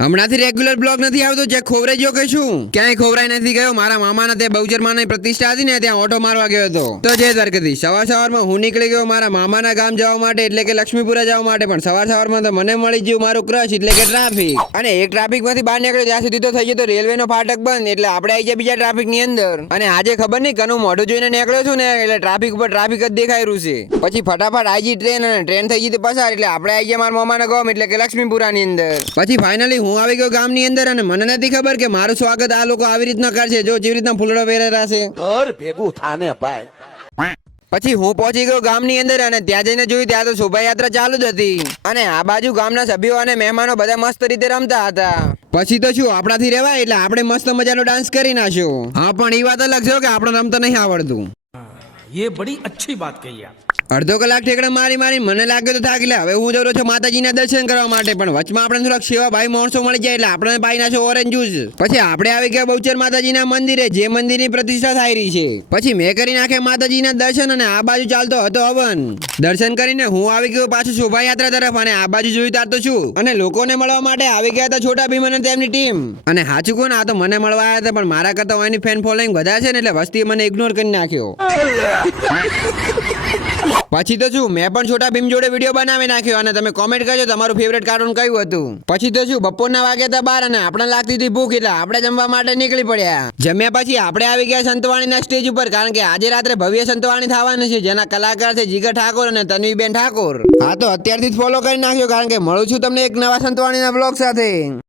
હમણાંથી regular blog નથી આવતો, જે ખોવરાઈ ગયો કે શું? ક્યાંય ખોવરાઈ નથી ગયો. મારા મામાના ત્યાં બહુચરમાની પ્રતિષ્ઠા હતી ને, ત્યાં ઓટો મારવા ગયો હતો. તો જય દ્વારકાધીશ. સવારમાં હું નીકળી ગયો મારા મામાના ગામ જવા માટે, એટલે કે લક્ષ્મીપુરા જવા માટે. પણ સવારમાં તો મને મળી ગયું મારું ક્રશ, એટલે કે ટ્રાફિક. અને એક ટ્રાફિક માંથી બહાર નીકળ્યો ત્યાં સુધી તો થઈ ગયો તો રેલવેનો ફાટક બંધ, એટલે આપણે આવી ગયા બીજા ટ્રાફિક ની અંદર. અને આજે ખબર નહીં કનું મોઢું જોઈને નીકળ્યો છું ને, એટલે ટ્રાફિક ઉપર ટ્રાફિક જ દેખાઈ રહ્યું છે. પછી ફટાફટ આવી ગઈ ટ્રેન, અને ટ્રેન થઈ ગઈ પસાર, એટલે આપણે આવી ગયા મારા મામાના ગામ, એટલે કે લક્ષ્મીપુરા ની અંદર. પછી ફાઇનલી હું આવી ગયો ગામની અંદર, અને મને નથી ખબર કે મારું સ્વાગત આ લોકો આવી રીતના કરશે. જો જેવી રીતના ફૂલડો પહેરેલા છે, ઘર ભેગું થાને ભાઈ. પછી હું પહોંચી ગયો ગામની અંદર, અને ત્યાં જઈને જોયું ત્યાં તો શોભાયાત્રા ચાલુ જ હતી. અને આ બાજુ ગામના સભ્યો અને મહેમાનો બધા મસ્ત રીતે રમતા હતા. પછી તો શું આપણાથી રહેવાય, એટલે આપણે મસ્ત મજાનો ડાન્સ કરી નાખ્યો. હા, પણ એ વાત અલગ છે કે આપણે રમતા નહીં આવડતું. ये बड़ी अच्छी बात कही आप. અડધો કલાક ઠેકડા મારી મને લાગ્યો તો થાકી લે. હવે હું જઉં છું માતાજીના દર્શન કરવા માટે, પણ વચમાં આપણે થોડાક સેવા ભાઈ માણસો મળી જાય, એટલે આપણે પાઈ નાખ્યો ઓરેન્જ જ્યુસ. પછી આપણે આવી ગયા બહુચર માતાજીના મંદિરે, જે મંદિરની પ્રતિષ્ઠા થઈ રહી છે. પછી મેં કરી નાખ્યા માતાજીના દર્શન, અને આ બાજુ ચાલતો હતો હવન. દર્શન કરીને હું આવી ગયો પાછું શોભાયાત્રા તરફ, અને આ બાજુ જોયું તાર તો શું, અને લોકોને મળવા માટે આવી ગયા હતા છોટા ભીમ અને તેમની ટીમ. અને હાચું કોણ, આ તો મને મળવા આવ્યા હતા, પણ મારા કરતા એની ફેન ફોલોઈંગ વધારે છે ને, એટલે વસ્તી મને ઇગ્નોર કરી નાખ્યો. પછી તો શું મેં પણ છોટા ભીમ જોડે વિડીયો બનાવી નાખ્યો, અને તમે કોમેન્ટ કરજો તમારું ફેવરેટ કાર્ટૂન કયું હતું. પછી તો શું બપોરના વાગ્યા હતા 12, અને આપણે લાગતી હતી ભૂખ, એટલે આપણે જમવા માટે નીકળી પડ્યા. જમ્યા પછી આપણે આવી ગયા સંતવાણીના સ્ટેજ ઉપર, કારણ કે આજે રાત્રે ભવ્ય સંતવાણી થવાની છે, જેના કલાકાર છે જીગર ઠાકોર અને તન્વીબેન ઠાકોર. હા, તો અત્યારથી જ ફોલો કરી નાખ્યો, કારણ કે મળું છું તમને એક નવા સંતવાણીના બ્લોગ સાથે.